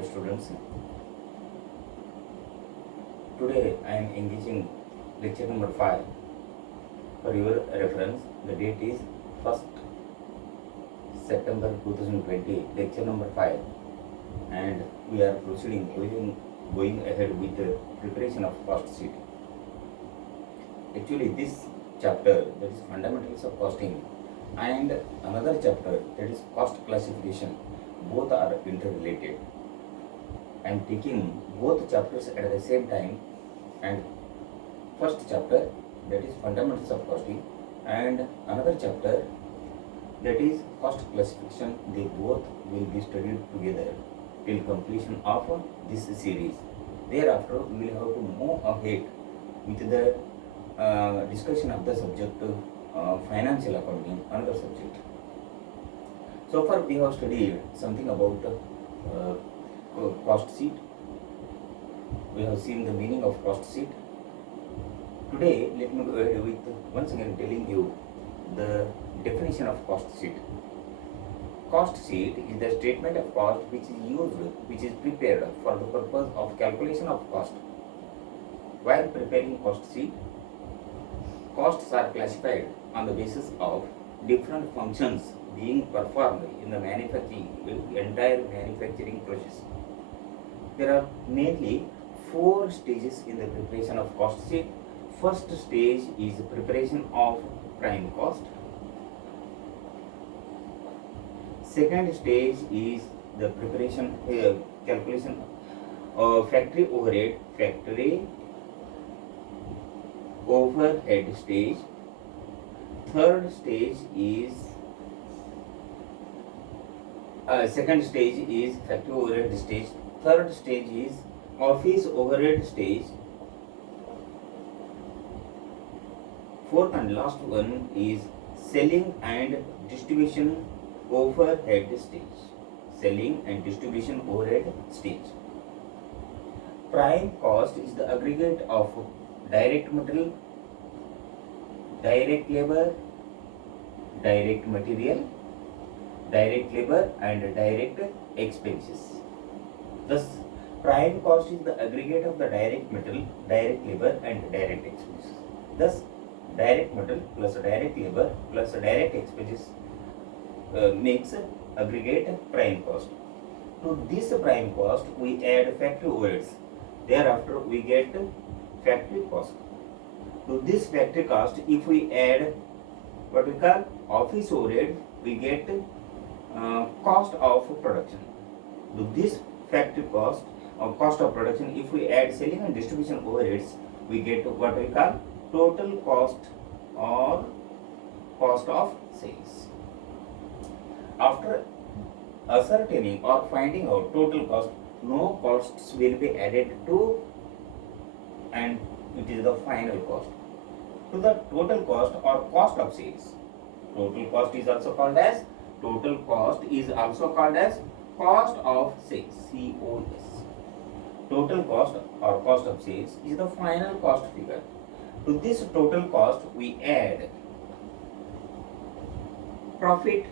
dear students. Today I am engaging lecture number 5. For your reference, the date is 1st September 2020, lecture number 5, and we are going ahead with the preparation of cost sheet. Actually, this chapter, that is fundamentals of costing, and another chapter, that is cost classification, both are interrelated. I am taking both chapters at the same time, and first chapter, that is fundamentals of costing, and another chapter, that is cost classification. They both will be studied together till completion of this series. Thereafter, we will have to move ahead with the discussion of the subject financial accounting, another subject. So far, we have studied something about cost sheet. We have seen the meaning of cost sheet. Today, let me go ahead with once again telling you the definition of cost sheet. Cost sheet is the statement of cost which is prepared for the purpose of calculation of cost. While preparing cost sheet, costs are classified on the basis of different functions being performed in the entire manufacturing process. There are mainly 4 stages in the preparation of cost sheet. First stage is the preparation of prime cost. Second stage is the preparation calculation of factory overhead stage. Third stage is second stage is factory overhead stage. Third stage is office overhead stage. Fourth and last one is selling and distribution overhead stage. Selling and distribution overhead stage. Prime cost is the aggregate of direct material, direct labor, direct material, direct labor and direct expenses. Thus, prime cost is the aggregate of the direct material, direct labor and direct expenses. Thus, direct material plus direct labor plus direct expenses makes aggregate prime cost. To this prime cost, we add factory overheads. Thereafter, we get factory cost. To this factory cost, if we add what we call office overhead, we get cost of production. To this factory cost or cost of production, if we add selling and distribution overheads, we get what we call total cost or cost of sales. After ascertaining or finding out total cost, no costs will be added to, and it is the final cost. To the total cost or cost of sales. Total cost is also called as cost of sales, COS. Total cost or cost of sales is the final cost figure. To this total cost, we add profit.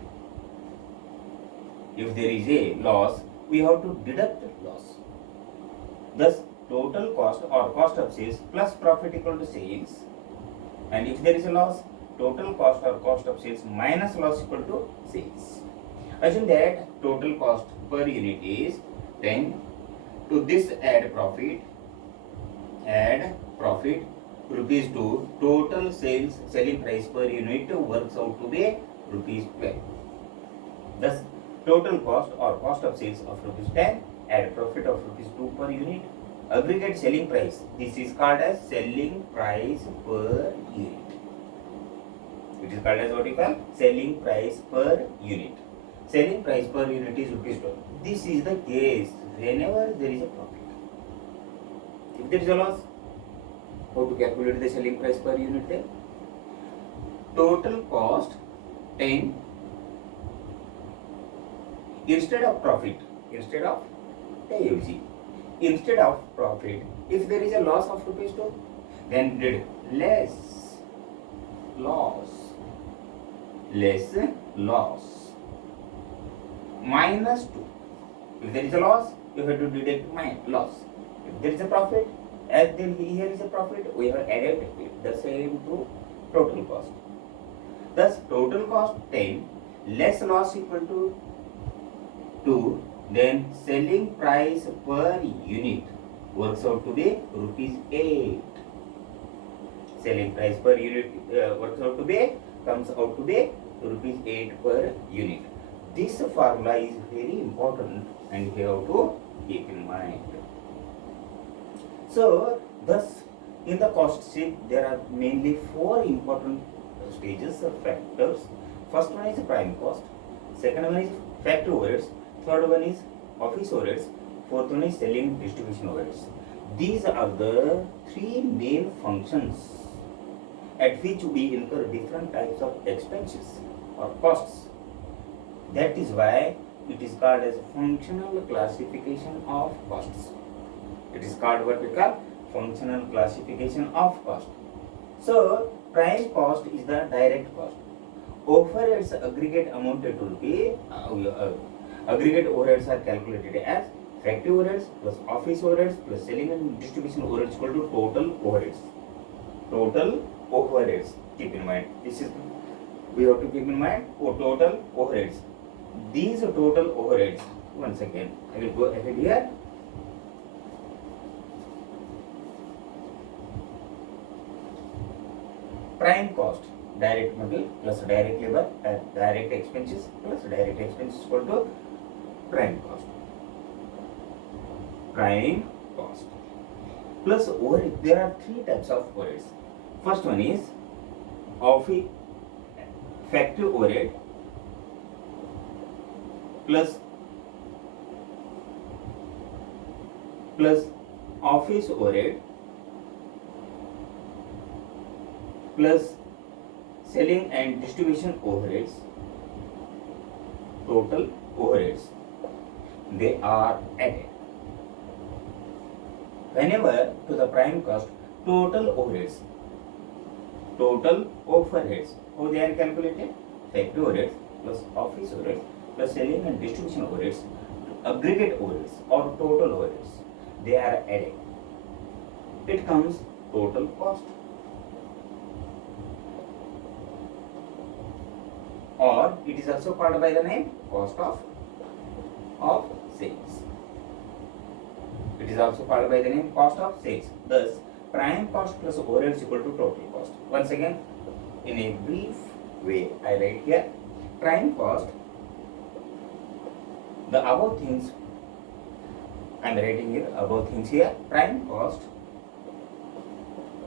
If there is a loss, we have to deduct loss. Thus, total cost or cost of sales plus profit equal to sales. And if there is a loss, total cost or cost of sales minus loss equal to sales. Assume that total cost per unit is 10. To this add profit rupees 2. Total selling price per unit works out to be rupees 12. Thus, total cost or cost of sales of rupees 10, add profit of rupees 2 per unit, aggregate selling price. This is called as selling price per unit. It is called as what you call selling price per unit. Selling price per unit is rupees 12. This is the case whenever there is a profit. If there is a loss, how to calculate the selling price per unit there? Total cost 10. Instead of profit, instead of profit, if there is a loss of rupees 2, then did less loss minus 2. If there is a loss, you have to deduct my loss. If there is a profit, as there here is a profit, we have added the same to total cost. Thus, total cost 10 less loss equal to 2, then selling price per unit works out to be rupees 8. Selling price per unit works out to be, comes out to be rupees 8 per unit. This formula is very important and you have to keep in mind. So, thus in the cost sheet there are mainly 4 important stages or factors. First one is prime cost, second one is factory overheads, third one is office overheads, fourth one is selling distribution overheads. These are the 3 main functions at which we incur different types of expenses or costs. That is why it is called as functional classification of costs. It is called what we call functional classification of cost. So, prime cost is the direct cost. Overheads aggregate amounted to be aggregate overheads are calculated as factory overheads plus office overheads plus selling and distribution overheads equal to total overheads. Total overheads. Keep in mind. This is we have to keep in mind total overheads. These total overheads. Once again, I will go ahead here. Prime cost, direct material plus direct labor and direct expenses plus direct expenses equal to prime cost. Prime cost plus overhead. There are 3 types of overheads. First one is office factory overhead plus office overhead plus selling and distribution overheads, total overheads, they are added. Whenever to the prime cost, total overheads, how they are calculated? Factory overheads plus office overheads plus selling and distribution overheads, aggregate overheads or total overheads, they are added. It comes total cost. Or it is also called by the name cost of sales. It is also called by the name cost of sales. Thus, prime cost plus overheads equal to total cost. Once again, in a brief way, I write here prime cost. The above things I am writing here. Above things here. Prime cost,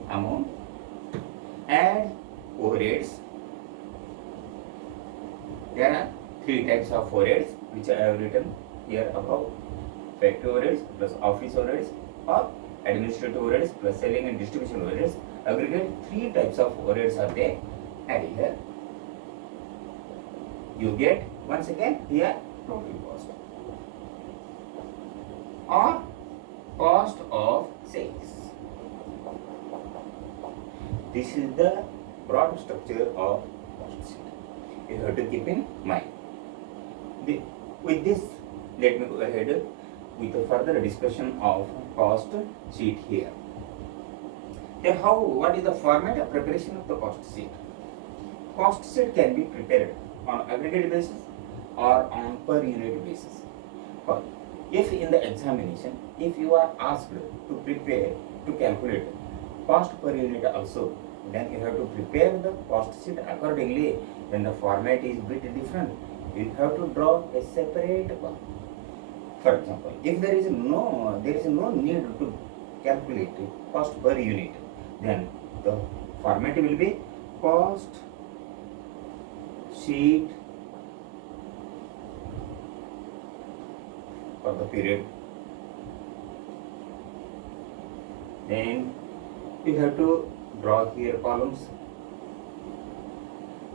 amount, and overheads. There are 3 types of overheads which I have written here above. Factory overheads plus office overheads or administrative overheads plus selling and distribution overheads. Aggregate 3 types of overheads are there added here. You get once again here total cost or cost of sales. This is the broad structure of cost sheet. You have to keep in mind. With this, let me go ahead with a further discussion of cost sheet here. Then what is the format of preparation of the cost sheet? Cost sheet can be prepared on aggregate basis or on per unit basis. But if in the examination, if you are asked to prepare, to calculate cost per unit also, then you have to prepare the cost sheet accordingly. When the format is bit different, you have to draw a separate one. For example, if there is no need to calculate cost per unit, then the format will be cost sheet for the period. Then you have to draw here columns.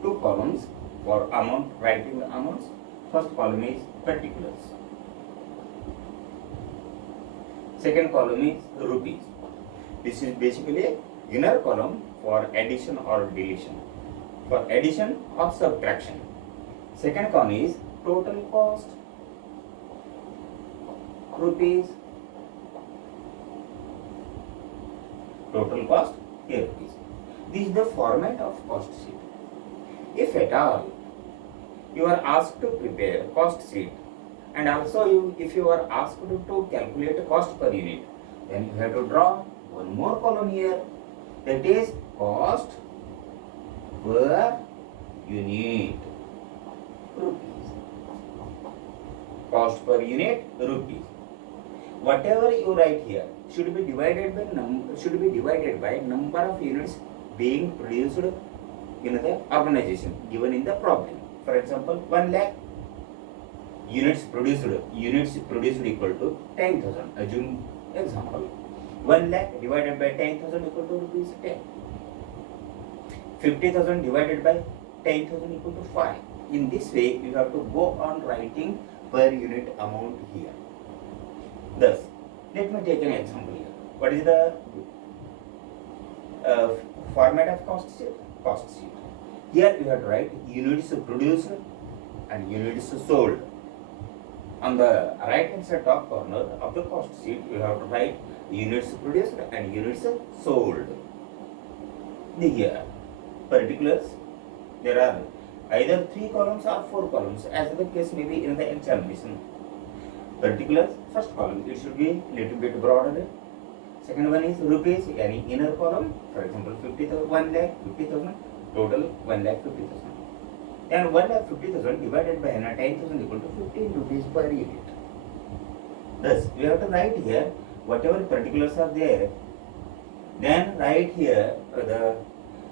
2 columns for amount, writing the amounts. First column is particulars. Second column is rupees. This is basically a inner column for addition or deletion. For addition or subtraction. Second column is total cost. rupees. Total cost here rupees. This is the format of cost sheet. If at all you are asked to prepare cost sheet, and also if you are asked to calculate cost per unit, then you have to draw one more column here, that is cost per unit rupees. Cost per unit rupees. Whatever you write here should be divided by number of units being produced in the organization given in the problem. For example, 1 lakh units produced equal to 10,000. Assume example, 1 lakh divided by 10,000 equal to rupees 10. 50,000 divided by 10,000 equal to 5. In this way, you have to go on writing per unit amount here. Thus, let me take an example here. What is the format of cost sheet? Cost sheet. Here you have to write units produced and units sold. On the right hand side top corner of the cost sheet, you have to write units produced and units sold. Here, particulars, there are either 3 columns or 4 columns, as the case may be in the examination. Particulars, first column, it should be little bit broader. Second one is rupees, any inner column, for example, 50,000, 1 lakh 50,000, total 1 lakh 50,000. Then 1 lakh 50,000 divided by 10,000 equal to 15 rupees per unit. Thus, we have to write here whatever particulars are there. Then write here the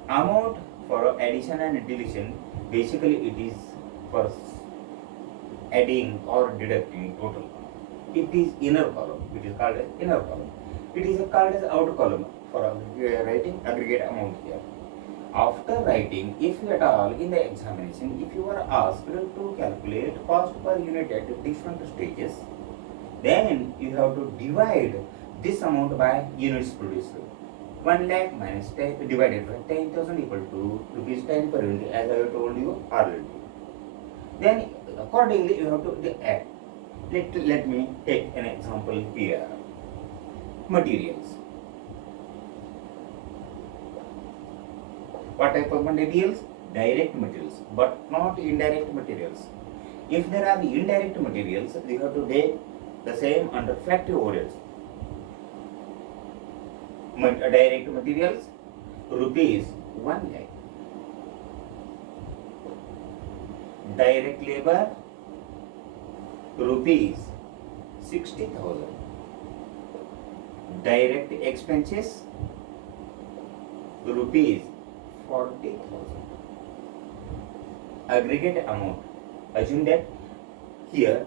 amount for addition and deletion. Basically, it is for adding or deducting total. It is inner column. It is called as inner column. It is called as outer column for writing aggregate amount here. After writing, if at all in the examination, if you are asked to calculate cost per unit at different stages, then you have to divide this amount by units produced. 1 lakh minus 10 divided by 10,000 equal to rupees 10 per unit, as I have told you already. Then accordingly you have to add. Let me take an example here. Materials. What type of materials? Direct materials, but not indirect materials. If there are indirect materials, you have to take the same under factory overheads. Direct materials, rupees 1 lakh. Direct labor, rupees 60,000. Direct expenses, rupees 40,000. Aggregate amount. Assume that here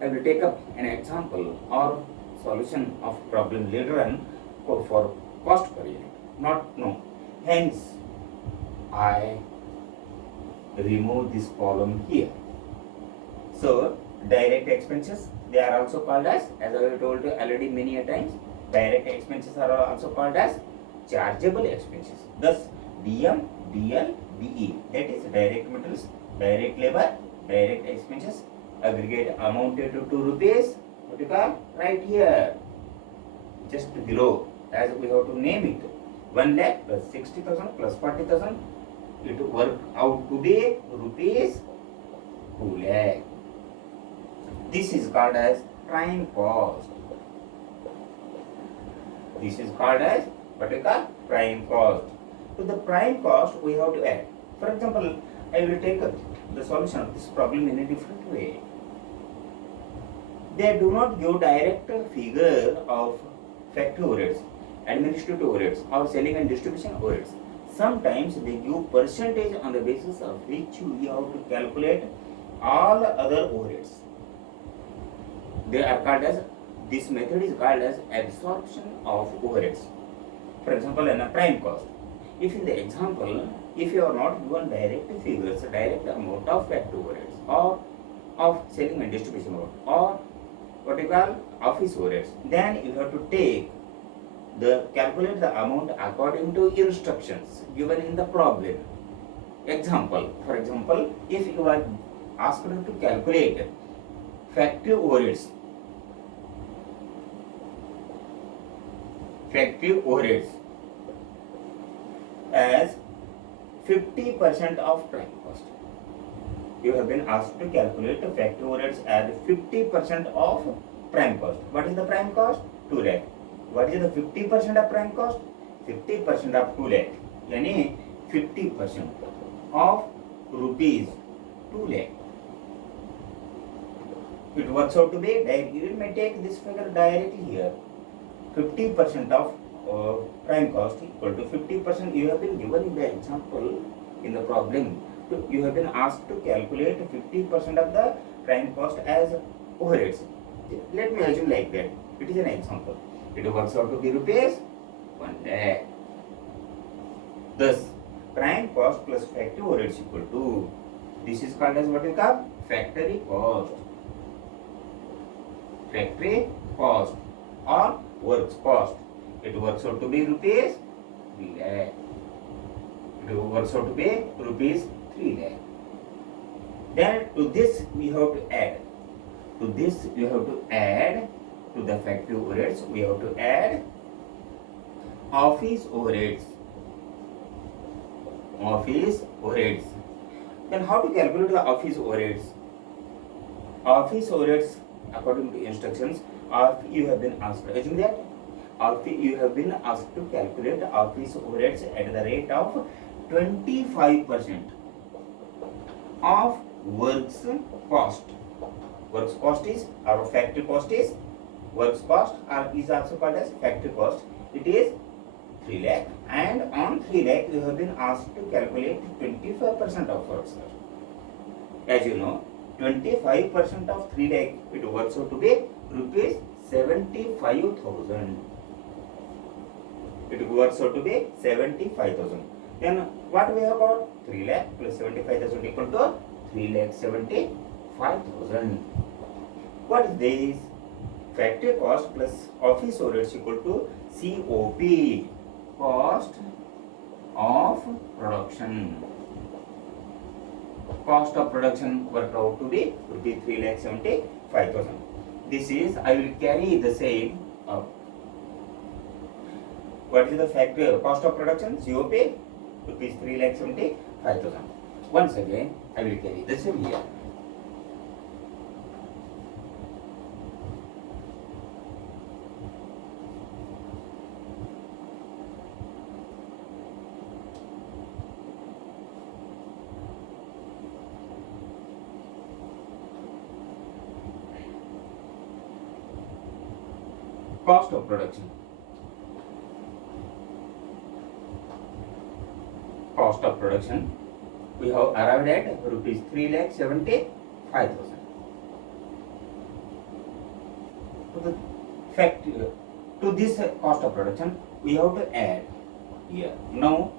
I will take up an example or solution of problem later on for cost per unit. Hence, I remove this column here. So, direct expenses, they are also called as I have told you already many a times, direct expenses are also called as chargeable expenses. Thus, DM, DL, DE, that is direct materials, direct labor, direct expenses, aggregate amounted to 2 rupees, what you call? Right here, just below, as we have to name it, 1 lakh plus 60,000 plus 40,000, it will work out to be rupees 2 lakh. This is called as prime cost. This is called as what we call prime cost. To the prime cost, we have to add. For example, I will take the solution of this problem in a different way. They do not give direct figure of factory overheads, administrative overheads, or selling and distribution overheads. Sometimes they give percentage on the basis of which we have to calculate all other overheads. They are called as, this method is called as absorption of overheads. For example, in a prime cost, if in the example, if you are not given direct figures, direct amount of factory overheads, or of selling and distribution overhead, or what you call office overheads, then you have to calculate the amount according to instructions given in the problem. Example, for example, if you are asked to calculate factory overheads factory overheads as 50% of prime cost. You have been asked to calculate the factory overheads as 50% of prime cost. What is the prime cost? 2 lakh. What is the 50% of prime cost? 50% of 2 lakh. Yani 50% of rupees 2 lakh. It works out to be, you may take this figure directly here. 50% of prime cost equal to 50%. You have been given in the example in the problem. You have been asked to calculate 50% of the prime cost as overheads. Let me assume like that. It is an example. It works out to be rupees 1 lakh. Thus, prime cost plus factory overheads equal to, this is called as what we call factory cost. Factory cost or works cost. It works out to be rupees 3 lakh. It works out to be rupees 3 lakh. Then to this we have to add. To this we have to add, to the factory overheads we have to add office overheads. Office overheads. Then how to calculate the office overheads? Office overheads according to instructions, you have been asked. Assume that you have been asked to calculate office overheads at the rate of 25% of works cost. Works cost is, or factory cost is, works cost is also called as factory cost. It is 3 lakh, and on 3 lakh you have been asked to calculate 25% of works cost. As you know, 25% of 3 lakh, it works out to be rupees 75,000. It works out to be 75,000. Then what we have got? 3 lakh plus 75,000 equal to 3 lakh 75,000. What is this? Factory cost plus office overheads equal to COP, cost of production. Cost of production worked out to be rupees 3 lakh 75,000. This is, I will carry the same up. What is the factory cost of production? COP rupees 3 lakh 75,000. Once again, I will carry the same here. Cost of production. Cost of production. We have arrived at rupees 3 lakh 75,000. To this cost of production, we have to add here. Now,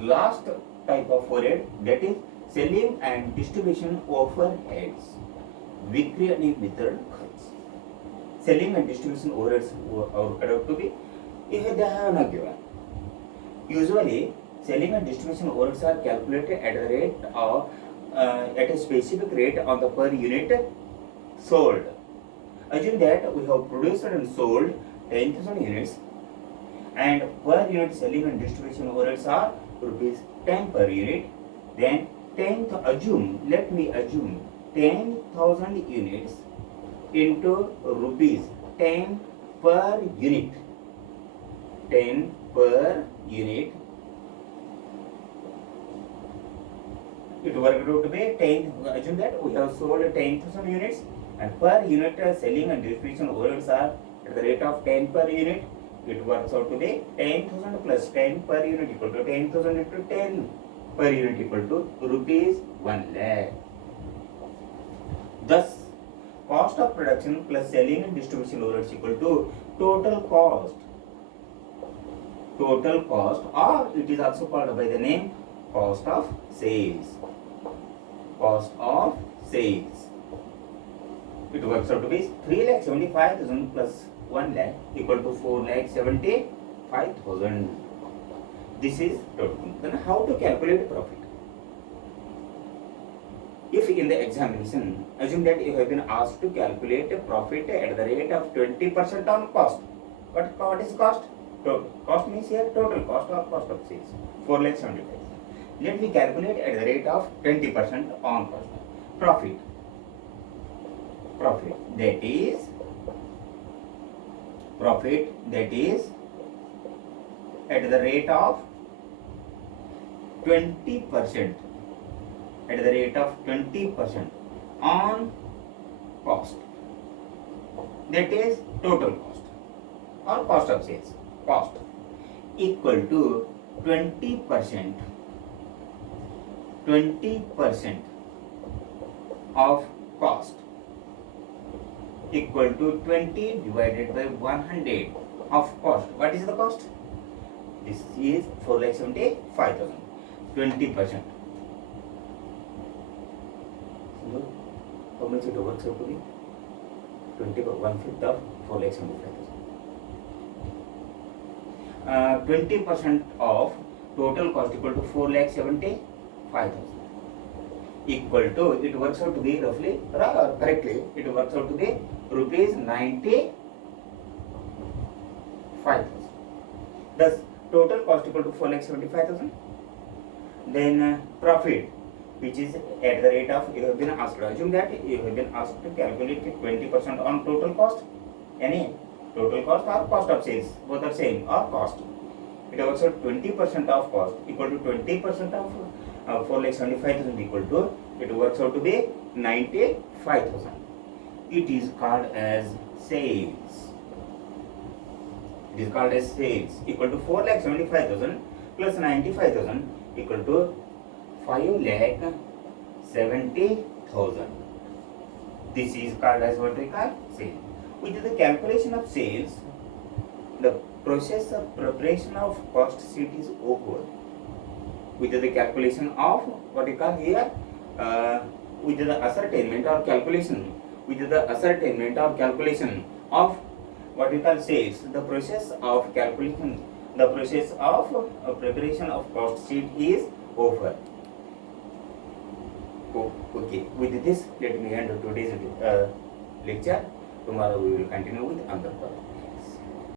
last type of overhead, that is selling and distribution overheads. विक्री आणि वितरण खर्च. Selling and distribution overheads are to be, they are not given. Usually, selling and distribution overheads are calculated at the rate of at a specific rate on the per unit sold. Assume that we have produced and sold 10,000 units, and per unit selling and distribution overheads are rupees 10 per unit. Then let me assume 10,000 units into rupees 10 per unit. 10 per unit. It worked out to be 10. Assume that we have sold 10,000 units, and per unit selling and distribution overheads are at the rate of 10 per unit. It works out to be 10,000 plus 10 per unit equal to 10,000 into 10 per unit equal to rupees 1 lakh. Thus, cost of production plus selling and distribution overheads equal to total cost. Total cost, or it is also called by the name cost of sales. Cost of sales. It works out to be 3,75,000 plus 1 lakh equal to 4,75,000. This is total. Then how to calculate profit? If in the examination, assume that you have been asked to calculate a profit at the rate of 20% on cost. What is cost? Total cost means here total cost or cost of sales 4,75,000. Let me calculate at the rate of 20% on cost. Profit that is at the rate of 20% on cost, that is total cost or cost of sales. Cost equal to 20% of cost equal to 20 divided by 100 of cost. What is the cost? This is 4,75,000. 20%. So how much it works out to be? 20 by 1/5 of 4,75,000. 20% of total cost equal to 4,75,000. Equal to, it works out to be roughly, correctly, it works out to be rupees 95,000. Thus, total cost equal to 4,75,000. Then profit, which is at the rate of, you have been asked, assume that you have been asked to calculate 20% on total cost, any total cost or cost of sales, both are same, or cost. It works out 20% of cost equal to 20% of 4,75,000 equal to, it works out to be 95,000. It is called as sales. It is called as sales equal to 4,75,000 plus 95,000 equal to 5,70,000. This is called as what we call sales. With the calculation of sales, the process of preparation of cost sheet is over. With the calculation of what we call here, with the ascertainment or calculation, of what we call sales, the process of calculation, the process of preparation of cost sheet is over. Okay, with this, let me end today's lecture. Tomorrow we will continue with another part.